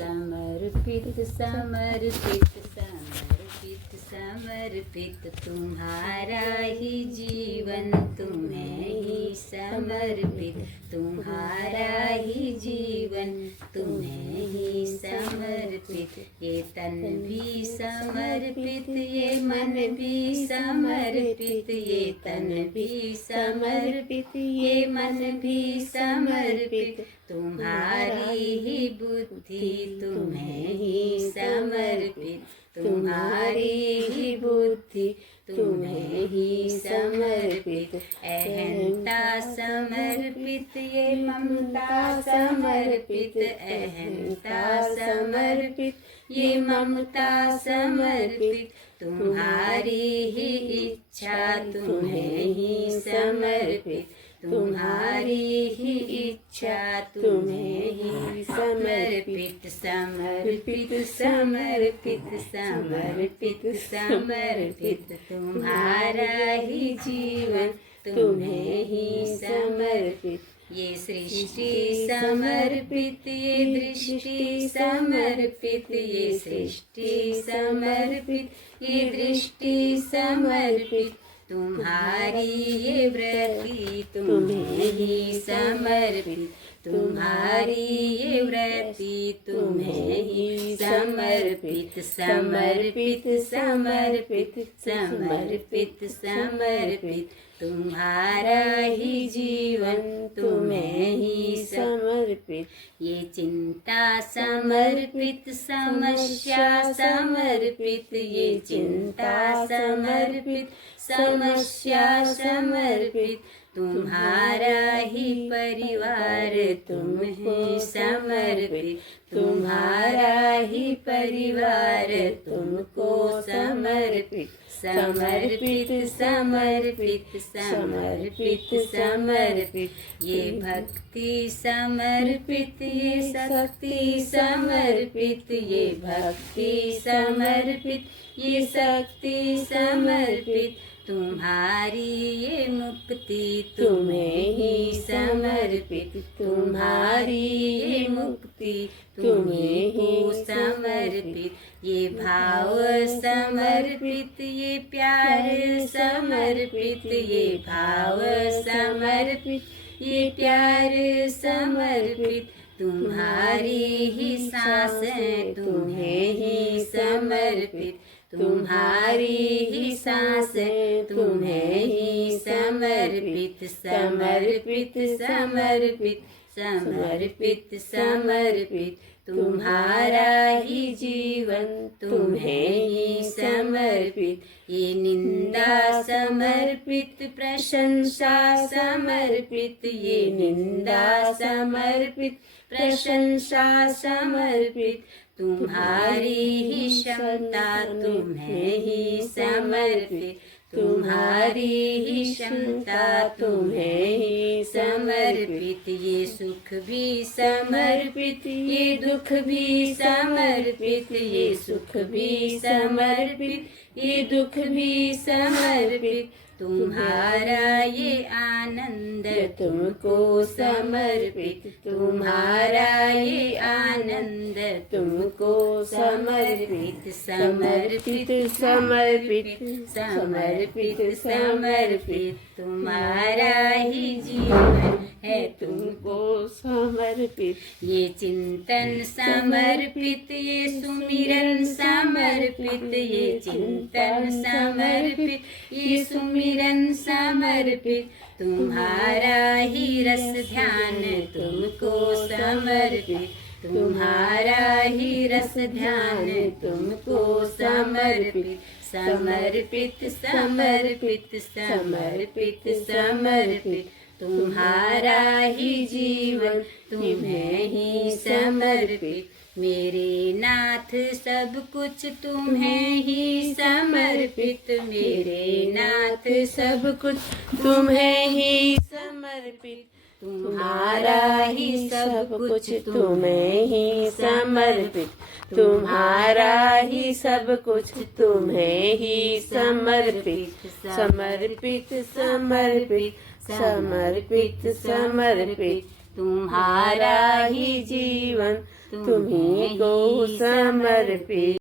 समर्पित समर्पित समर्पित समर्पित तुम्हारा ही जीवन तुम्हें ही समर्पित, तुम्हारा ही जीवन तुम्हें ही समर्पित। ये तन भी समर्पित, ये मन भी समर्पित, ये तन भी समर्पित, ये मन भी समर्पित। तुम्हारी ही बुद्धि तुम्हें ही समर्पित, तुम्हारी ही बुद्धि तुम्हें ही समर्पित। अहंता समर्पित, ये ममता समर्पित, अहंता समर्पित, ये ममता समर्पित। तुम्हारी ही इच्छा तुम्हें ही समर्पित, तुम्हारी ही इच्छा तुम्हें ही समर्पित। समर्पित समर्पित समर्पित समर्पित तुम्हारा ही जीवन तुम्हें ही समर्पित। ये सृष्टि समर्पित, ये दृष्टि समर्पित, ये सृष्टि समर्पित, ये दृष्टि समर्पित। तुम्हारी ये वृत्ति तुम्हें ही समर्पित, तुम्हारी ये वृत्ति तुम्हें ही समर्पित। समर्पित समर्पित समर्पित समर्पित तुम्हारा ही जीवन तुम्हें ही समर्पित। ये चिंता समर्पित, समस्या समर्पित, ये चिंता समर्पित, समस्या समर्पित। तुम्हारा ही परिवार तुम्हें समर्पित, तुम्हारा ही परिवार तुमको समर्पित। समर्पित समर्पित समर्पित समर्पित ये भक्ति समर्पित, ये शक्ति समर्पित, ये भक्ति समर्पित, ये शक्ति समर्पित। तुम्हारी ये मुक्ति तुम्हें ही समर्पित, तुम्हारी ये मुक्ति तुम्हें ही समर्पित। ये भाव समर्पित, ये प्यार समर्पित, ये भाव समर्पित, ये प्यार समर्पित। तुम्हारी ही सांसें तुम्हें ही समर्पित, तुम्हारी ही सांसें तुम्हें ही समर्पित। समर्पित समर्पित समर्पित समर्पित तुम्हारा ही जीवन तुम्हें ही समर्पित। ये निंदा समर्पित, प्रशंसा समर्पित, ये निंदा समर्पित, प्रशंसा समर्पित। तुम्हारी ही क्षमता तुम्हें ही समर्पित, तुम्हारी ही क्षमता तुम्हें ही समर्पित। ये सुख भी समर्पित, ये दुख भी समर्पित, ये सुख भी समर्पित, ये दुख भी समर्पित। तुम्हारा ये आनंद तुमको समर्पित, तुम्हारा ये आनंद तुमको समर्पित। समर्पित समर्पित समर्पित समर्पित तुम्हारा ही जीवन है तुमको समर्पित। ये चिंतन समर्पित, ये सुमिरन समर्पित, ये चिंतन समर्पित, ये सुमिरन समर्पित। तुम्हारा ही रस ध्यान तुमको समर्पित, तुम्हारा ही रस ध्यान तुमको समर्पित। समर्पित समर्पित समर्पित समर्पित तुम्हारा ही जीवन तुम्हें ही समर्पित। मेरे नाथ सब कुछ तुम्हें ही समर्पित, मेरे नाथ सब कुछ तुम्हें ही समर्पित। तुम्हारा ही सब कुछ तुम्हें ही समर्पित, तुम्हारा ही सब कुछ तुम्हें ही समर्पित। समर्पित समर्पित समर्पित समर्पित तुम्हारा ही जीवन तुम्हें को समर्पित।